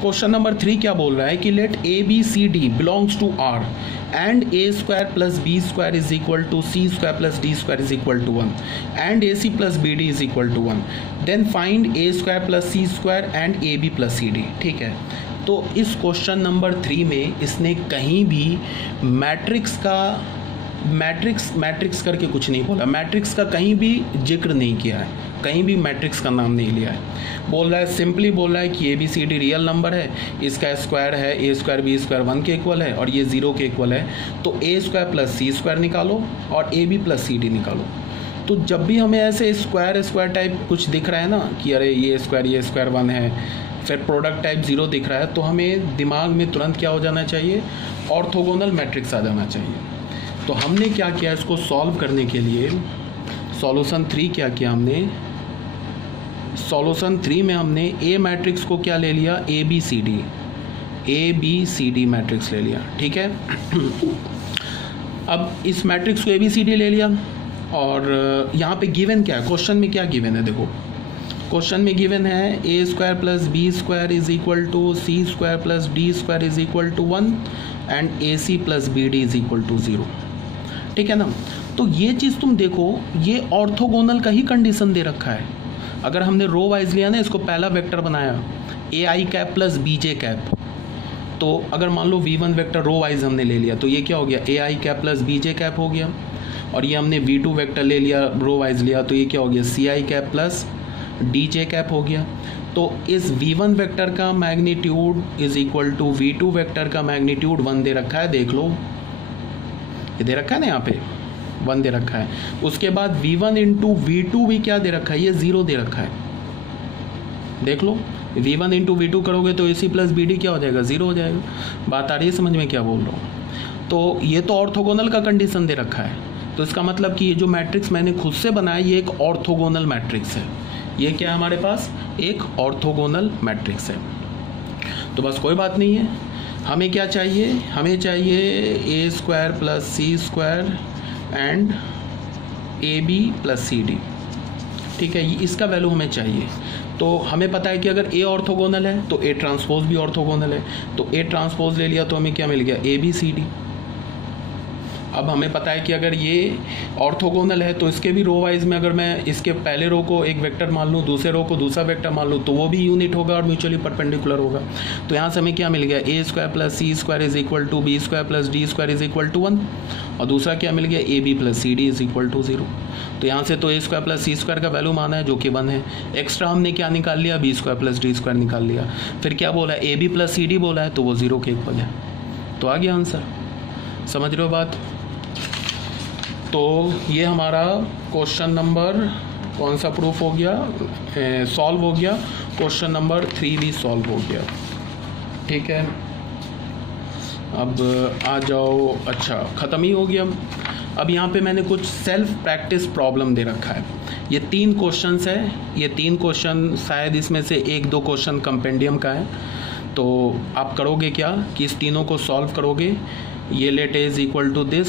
Question number 3 क्या बोल रहा है कि let A B C D belongs to R and A square plus B square is equal to C square plus D square is equal to 1 and A C plus B D is equal to 1, then find A square plus C square and A B plus C D. ठीक है, तो इस question number 3 में इसने कहीं भी matrix करके कुछ नहीं बोला, मैट्रिक्स का कहीं भी जिक्र नहीं किया है, कहीं भी मैट्रिक्स का नाम नहीं लिया है। बोल रहा है, सिंपली बोल रहा है कि A B C D real number है, इसका स्क्वायर है ए स्क्वायर बी स्क्वायर 1 के इक्वल है और ये 0 के इक्वल है, तो A square plus C square निकालो और A B plus C D निकालो। तो जब भी हमें ऐसे स्क्वायर टाइप कुछ दिख रहा है ना कि अरे ये स्क्वायर 1 है, फिर प्रोडक्ट टाइप 0 दिख रहा है, तो हमें दिमाग में तुरंत क्या हो जाना चाहिए, ऑर्थोगोनल मैट्रिक्स आ जाना चाहिए। तो हमने क्या किया, इसको सॉल्व करने के लिए सॉल्यूशन 3 क्या किया हमने, सॉल्यूशन 3 में हमने ए मैट्रिक्स को क्या ले लिया, A B C D matrix ले लिया। ठीक है, अब इस मैट्रिक्स को ए बी सी डी ले लिया और यहाँ पे गिवन क्या है, क्वेश्चन में क्या गिवन है, देखो क्वेश्चन में गिवन है A square plus B square is equal to C square plus D square is equal to 1 and A C plus B D is equal to 0। ठीक है ना, तो ये चीज़ तुम देखो, ये ऑर्थोगोनल का ही कंडीशन दे रखा है। अगर हमने रो वाइज लिया ना, इसको पहला वेक्टर बनाया A I cap plus B J cap, तो अगर मान लो V1 वेक्टर रो वाइज हमने ले लिया तो ये क्या हो गया, A I cap plus B J cap हो गया, और ये हमने V2 वेक्टर ले लिया रो वाइज लिया तो ये क्या हो गया, C I cap plus D J cap हो गया। तो इस V1 वेक्टर का magnitude is equal to V2 vector का मैग्नीट्यूड 1 दे रखा है, देख लो ये दे रखा है ना, यहाँ पे 1 दे रखा है। उसके बाद V1 इंटू V2 भी क्या दे रखा है, ये 0 दे रखा है, देख लो V1 इंटू V2 करोगे तो AC प्लस BD क्या हो जाएगा, 0 हो जाएगा। बात आ रही है समझ में क्या बोल रहा हूँ। तो ये तो ऑर्थोगोनल का कंडीशन दे रखा है, तो इसका मतलब कि ये जो मैट्रिक्स मैंने खुद से बनाया ये एक ऑर्थोगोनल मैट्रिक्स है। ये क्या है हमारे पास, एक ऑर्थोगोनल मैट्रिक्स है। तो बस कोई बात नहीं है, हमें क्या चाहिए, हमें चाहिए A square plus C square and A B plus C D. ठीक है, इसका वैल्यू हमें चाहिए। तो हमें पता है कि अगर ए ऑर्थोगोनल है तो ए ट्रांसपोज भी ऑर्थोगोनल है, तो ए ट्रांसपोज ले लिया तो हमें क्या मिल गया, ए बी सी डी। अब हमें पता है कि अगर ये ऑर्थोगोनल है तो इसके भी रो वाइज में अगर मैं इसके पहले रो को एक वेक्टर मान लूँ, दूसरे रो को दूसरा वेक्टर मान लूँ, तो वो भी यूनिट होगा और म्यूचुअली परपेंडिकुलर होगा। तो यहाँ से हमें क्या मिल गया, A square plus C square is equal to B square plus D square is equal to 1, और दूसरा क्या मिल गया, A B plus C D is equal to 0। तो यहाँ से तो A square plus C square का वैल्यू माना है जो कि 1 है, एक्स्ट्रा हमने क्या निकाल लिया, B square plus D square निकाल लिया, फिर क्या बोला, A B plus C D बोला है तो वो 0 के इक्वल है। तो आ गया आंसर, समझ रहे हो बात। तो ये हमारा क्वेश्चन नंबर कौन सा प्रूफ हो गया, सॉल्व हो गया, क्वेश्चन नंबर 3 भी सॉल्व हो गया। ठीक है, अब आ जाओ, अच्छा ख़त्म ही हो गया। अब यहाँ पे मैंने कुछ सेल्फ प्रैक्टिस प्रॉब्लम दे रखा है। ये 3 क्वेश्चंस है, ये 3 क्वेश्चन शायद इसमें से 1-2 क्वेश्चन कंपेंडियम का है। तो आप करोगे क्या कि इस तीनों को सॉल्व करोगे, ये let is equal to this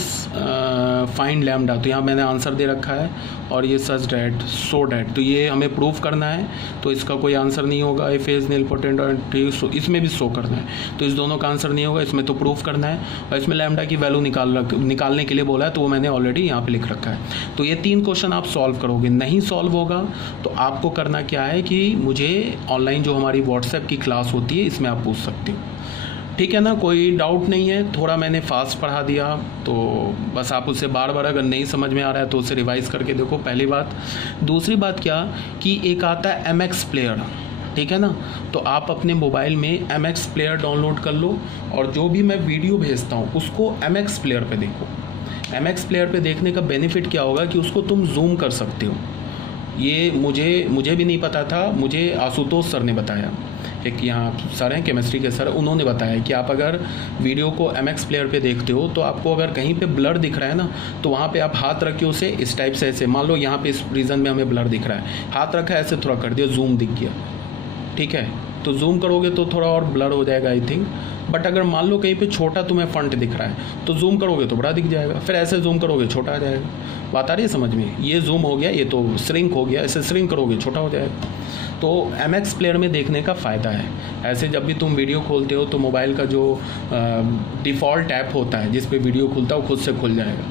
find lambda, तो यहाँ मैंने आंसर दे रखा है, और ये सच डैट सो डैट, तो ये हमें प्रूफ करना है, तो इसका कोई आंसर नहीं होगा। इफ इज निलपोटेंट और इसमें भी शो करना है, तो इस दोनों का आंसर नहीं होगा, इसमें तो प्रूफ करना है, और इसमें लैम्डा की वैल्यू निकालने के लिए बोला है, तो वो मैंने ऑलरेडी यहाँ पे लिख रखा है। तो ये 3 क्वेश्चन आप सॉल्व करोगे, नहीं सॉल्व होगा तो आपको करना क्या है कि मुझे ऑनलाइन जो हमारी व्हाट्सएप की क्लास होती है इसमें आप पूछ सकते हो। ठीक है ना, कोई डाउट नहीं है, थोड़ा मैंने फास्ट पढ़ा दिया, तो बस आप उसे बार बार अगर नहीं समझ में आ रहा है तो उसे रिवाइज करके देखो, पहली बात। दूसरी बात क्या कि एक आता है MX प्लेयर, ठीक है ना, तो आप अपने मोबाइल में MX प्लेयर डाउनलोड कर लो, और जो भी मैं वीडियो भेजता हूँ उसको MX प्लेयर पे देखो। MX प्लेयर पे देखने का बेनिफिट क्या होगा कि उसको तुम जूम कर सकते हो। ये मुझे भी नहीं पता था, मुझे आशुतोष सर ने बताया, एक यहाँ सर हैं केमिस्ट्री के सर, उन्होंने बताया कि आप अगर वीडियो को MX प्लेयर पे देखते हो तो आपको अगर कहीं पे ब्लर दिख रहा है ना, तो वहाँ पे आप हाथ रख के उसे इस टाइप से ऐसे, मान लो यहाँ पे इस रीजन में हमें ब्लर दिख रहा है, हाथ रखा है ऐसे थोड़ा कर दिया, जूम दिख गया। ठीक है, तो जूम करोगे तो थोड़ा और ब्लर हो जाएगा आई थिंक, बट अगर मान लो कहीं पे छोटा तुम्हें फंट दिख रहा है तो जूम करोगे तो बड़ा दिख जाएगा, फिर ऐसे जूम करोगे छोटा आ जाएगा। बात आ रही है समझ में, ये जूम हो गया, ये तो श्रिंक हो गया, ऐसे श्रिंक करोगे छोटा हो जाएगा। तो MX प्लेयर में देखने का फ़ायदा है। ऐसे जब भी तुम वीडियो खोलते हो तो मोबाइल का जो डिफ़ॉल्ट ऐप होता है जिस पे वीडियो खुलता है वो खुद से खुल जाएगा,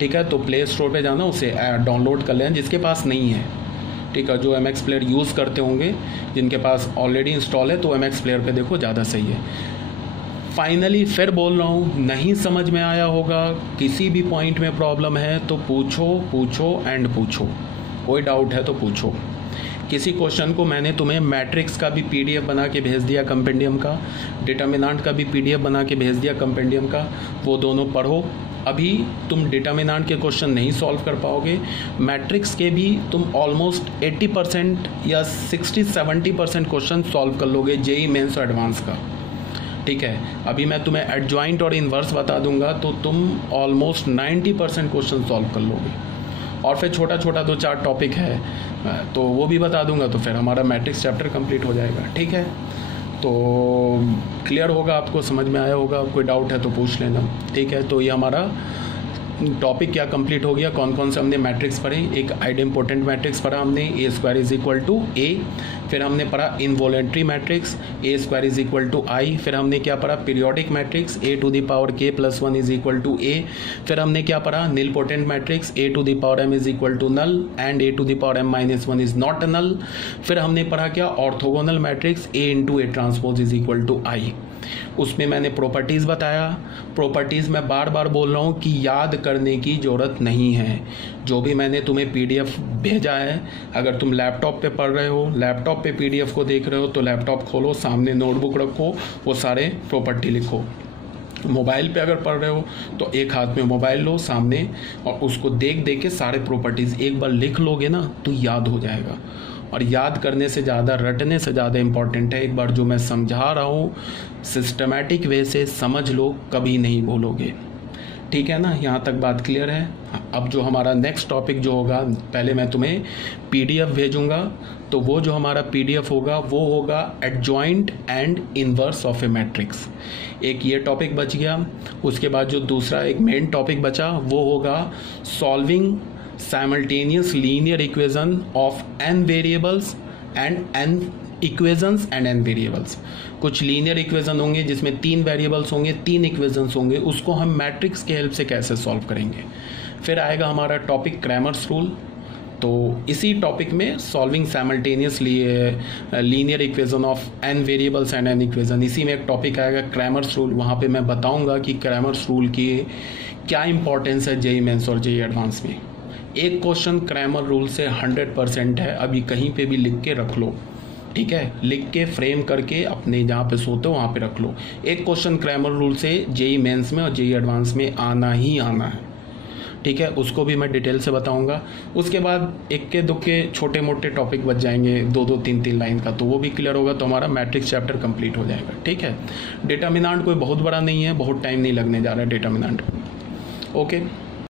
ठीक है। तो प्ले स्टोर पे जाना, उसे डाउनलोड कर लेना जिसके पास नहीं है, ठीक है। जो MX प्लेयर यूज़ करते होंगे, जिनके पास ऑलरेडी इंस्टॉल है, तो MX प्लेयर पे देखो ज़्यादा सही है। फाइनली फिर बोल रहा हूँ, नहीं समझ में आया होगा, किसी भी पॉइंट में प्रॉब्लम है तो पूछो एंड पूछो, कोई डाउट है तो पूछो। किसी क्वेश्चन को मैंने तुम्हें मैट्रिक्स का भी PDF बना के भेज दिया कंपेंडियम का, डिटर्मिनेंट का भी PDF बना के भेज दिया कंपेंडियम का, वो दोनों पढ़ो। अभी तुम डिटर्मिनेंट के क्वेश्चन नहीं सॉल्व कर पाओगे, मैट्रिक्स के भी तुम ऑलमोस्ट 80% या 60-70% क्वेश्चन सॉल्व कर लोगे JEE मेंस और एडवांस का, ठीक है। अभी मैं तुम्हें एडजॉइंट और इन्वर्स बता दूंगा तो तुम ऑलमोस्ट 90% क्वेश्चन सॉल्व कर लोगे। और फिर छोटा छोटा 2-4 टॉपिक है तो वो भी बता दूंगा, तो फिर हमारा मैट्रिक्स चैप्टर कंप्लीट हो जाएगा, ठीक है। तो क्लियर होगा, आपको समझ में आया होगा। कोई डाउट है तो पूछ लेना, ठीक है। तो ये हमारा टॉपिक क्या कंप्लीट हो गया, कौन कौन से हमने मैट्रिक्स पढ़े। एक आइडेम्पोटेंट मैट्रिक्स पढ़ा हमने, A² = A। फिर हमने पढ़ा इनवॉलेंट्री मैट्रिक्स, A² = I। फिर हमने क्या पढ़ा, पीरियोडिक मैट्रिक्स A⁴ + 1 A। फिर हमने क्या पढ़ा, nilpotent matrix A⁴m = null and A⁴m - 1 is not null. फिर हमने पढ़ा क्या, orthogonal matrix A × A⁴ = I। उसमें मैंने प्रॉपर्टीज़ बताया। प्रॉपर्टीज़ मैं बार बार बोल रहा हूँ कि याद करने की ज़रूरत नहीं है। जो भी मैंने तुम्हें PDF भेजा है, अगर तुम लैपटॉप पे पढ़ रहे हो, लैपटॉप पे PDF को देख रहे हो, तो लैपटॉप खोलो, सामने नोटबुक रखो, वो सारे प्रॉपर्टी लिखो। मोबाइल पे अगर पढ़ रहे हो तो एक हाथ में मोबाइल लो सामने, और उसको देख देख के सारे प्रॉपर्टीज़ एक बार लिख लोगे ना तो याद हो जाएगा। और याद करने से ज़्यादा, रटने से ज़्यादा इम्पॉर्टेंट है, एक बार जो मैं समझा रहा हूँ सिस्टमैटिक वे से समझ लो, कभी नहीं भूलोगे, ठीक है ना। यहाँ तक बात क्लियर है। अब जो हमारा नेक्स्ट टॉपिक जो होगा, पहले मैं तुम्हें PDF भेजूंगा, तो वो जो हमारा PDF होगा वो होगा adjoint and inverse of A matrix. एक ये टॉपिक बच गया। उसके बाद जो दूसरा एक मेन टॉपिक बचा वो होगा solving simultaneous linear equation of n variables and n equations and n variables। कुछ लीनियर इक्वेशन होंगे जिसमें 3 वेरिएबल्स होंगे, 3 इक्वेशंस होंगे, उसको हम मैट्रिक्स के हेल्प से कैसे सॉल्व करेंगे। फिर आएगा हमारा टॉपिक क्रैमर्स रूल। तो इसी टॉपिक में solving simultaneously linear equation of n variables and n equation, इसी में एक टॉपिक आएगा क्रैमर्स रूल। वहाँ पे मैं बताऊँगा कि क्रैमर्स रूल की क्या इंपॉर्टेंस है JEE मेंस और JEE एडवांस में। एक क्वेश्चन क्रैमर रूल से 100% है, अभी कहीं पे भी लिख के रख लो, ठीक है। लिख के फ्रेम करके अपने जहाँ पे सोते हो वहाँ पे रख लो। एक क्वेश्चन क्रैमर रूल से JEE मेंस में और JEE एडवांस में आना ही आना है, ठीक है। उसको भी मैं डिटेल से बताऊंगा। उसके बाद इक्के दुक्के छोटे मोटे टॉपिक बच जाएंगे, 2-2, 3-3 लाइन का, तो वो भी क्लियर होगा, तो हमारा मैट्रिक्स चैप्टर कंप्लीट हो जाएगा, ठीक है। डिटर्मिनेंट कोई बहुत बड़ा नहीं है, बहुत टाइम नहीं लगने जा रहा है डिटर्मिनेंट, ओके।